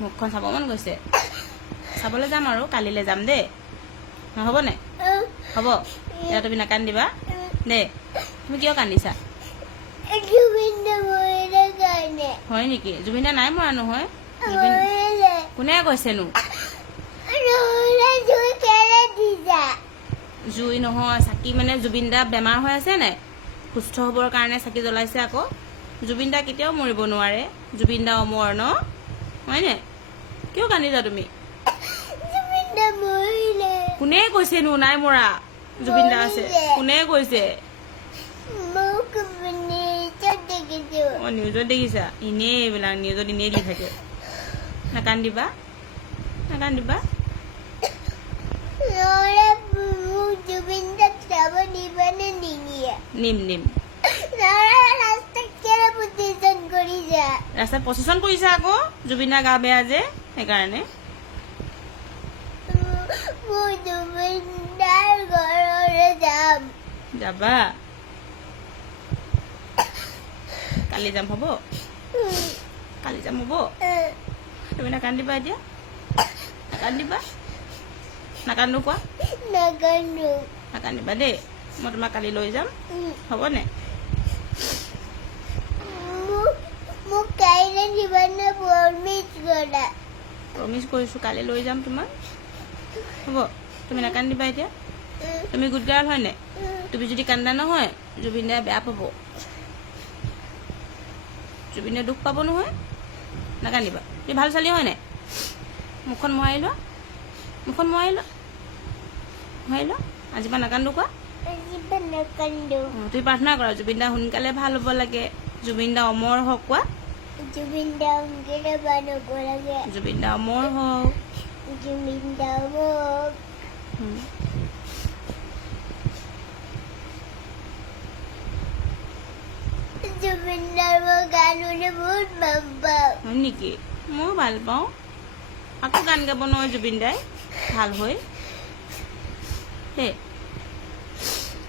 মুখখন চাব মন গৈছে চাবলৈ যাম আৰু কালিলৈ যাম দেই নহ'বনে হ'ব এতিয়া তুমি নাকান্দিবা দেই তুমি কিয় কান্দিছা হয় নেকি জুবিন দা নাই মৰা নহয় কোনে কৈছেনো জুই নহয় চাকি মানে জুবিন দা বেমাৰ হৈ আছে নাই সুস্থ হ'বৰ কাৰণে চাকি জ্বলাইছে আকৌ জুবিন দা কেতিয়াও মৰিব নোৱাৰে জুবিন দা অমৰ ন হয়নে কিয় কান্দিছা তুমি কোনে কৈছেনো নাই মৰা জুবিন দা আছে কোনে কৈছে নিউজত দেখিছা এনেই এইবিলাক নিউজত এনেই দি থাকে নাকান্দিবা নাকান্দিবা নিম নিম ৰাস্তাত প্ৰচেছন কৰিছে আকৌ জুবিন দা গা বেয়া যে সেইকাৰণে যাবা কালি যাম হ'ব কালি যাম হ'ব তুমি নাকান্দিবা এতিয়া নাকান্দিবা নাকান্দো কোৱা নাকান্দিবা দেই মই তোমাক কালি লৈ যাম হ'বনে প্ৰমিছ কৰিছোঁ কালি লৈ যাম তোমাক হ'ব তুমি নাকান্দিবা এতিয়া তুমি গুড গাৰ্ল হয়নে তুমি যদি কান্দা নহয় জুবিন দাই বেয়া পাব জুবিন দাই দুখ পাব নহয় নাকান্দিবা তুমি ভাল ছোৱালী হয়নে মুখখন মোহাৰি লোৱা মুখখন মোহাৰি লোৱা আজিৰ পৰা নাকান্দো কোৱা তুমি প্ৰাৰ্থনা কৰা জুবিন দা সোনকালে ভাল হ'ব লাগে জুবিন দা অমৰ হওক কোৱা জুবিন দা অমৰ হওক হয় নেকি ময়ো ভাল পাওঁ আকৌ গান গাব নহয় জুবিন দাই ভাল হৈ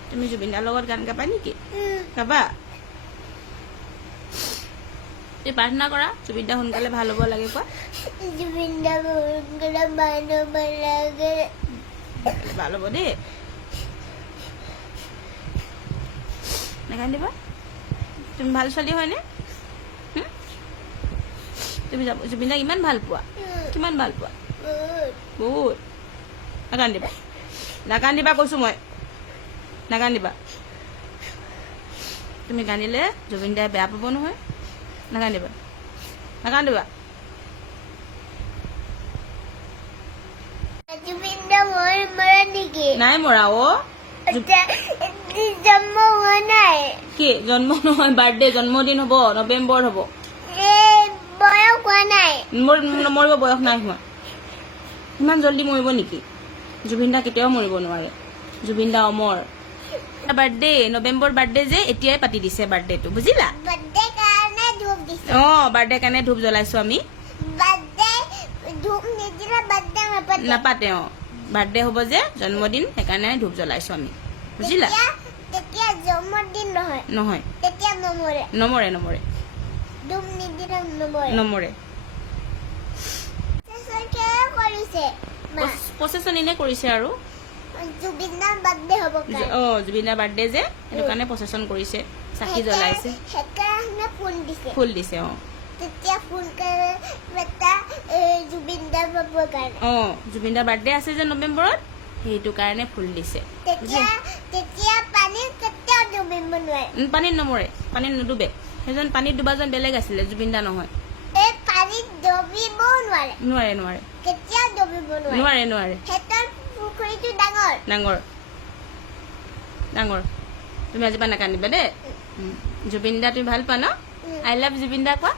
তুমি জুবিন দাৰ লগত গান গাবা নেকি গাবা তুমি প্ৰাৰ্থনা কৰা জুবিন দা সোনকালে ভাল হ'ব লাগে কোৱা জুবিন দা সোনকালে ভাল হ'ব লাগে ভাল হ'ব দেই নাকান্দিবা তুমি ভাল ছোৱালী হয়নে তুমি জুবিন দাক ইমান ভাল পোৱা কিমান ভাল পোৱা বহুত নাকান্দিবা নাকান্দিবা কৈছোঁ মই নাকান্দিবা তুমি কান্দিলে জুবিন দাই বেয়া পাব নহয় নাকান্দিবা নাকান্দিবা নাই মৰা অ জন্ম হোৱা নাই কি জন্ম নহয় বাৰ্থডে জন্মদিন হ'ব নৱেম্বৰত হ'ব বয়স হোৱা নাই মৰিব বয়স নাই হোৱা ইমান জলদি মৰিব নেকি জুবিন দা কেতিয়াও মৰিব নোৱাৰে জুবিন দা অমৰ বাৰ্থডে নৱেম্বৰ বাৰ্থডে যে এতিয়াই পাতি দিছে বাৰ্থডেটো বুজিলা অঁ বাৰ্থডে কাৰণে ধূপ জ্বলাইছো আমি নাপাতে অঁ বাৰ্থডে হ'ব যে জন্মদিন সেইকাৰণে ধূপ জ্বলাইছো আমি বুজিলা নহয় নমৰে নমৰে নমৰে প্ৰচেছন এনে কৰিছে আৰু জুবিন দাৰ বাৰ্থডে যে সেইটো কাৰণে প্ৰচেছন কৰিছে চাকি জ্বলাইছে ফুল দিছে অঁ জুবিন দাৰ বাৰ্থডে আছে যে নৱেম্বৰত সেইটো কাৰণে ফুল দিছে পানীত নমৰে পানীত নুডুবে সেইজন পানীত ডুবাজন বেলেগ আছিলে জুবিন দা নহয় নোৱাৰে নোৱাৰে নোৱাৰে নোৱাৰে ডাঙৰ ডাঙৰ তুমি আজিৰ পৰা নাকান্দিবা দেই জুবিন দা তুমি ভাল পোৱা ন আই লাভ জুবিন দা কোৱা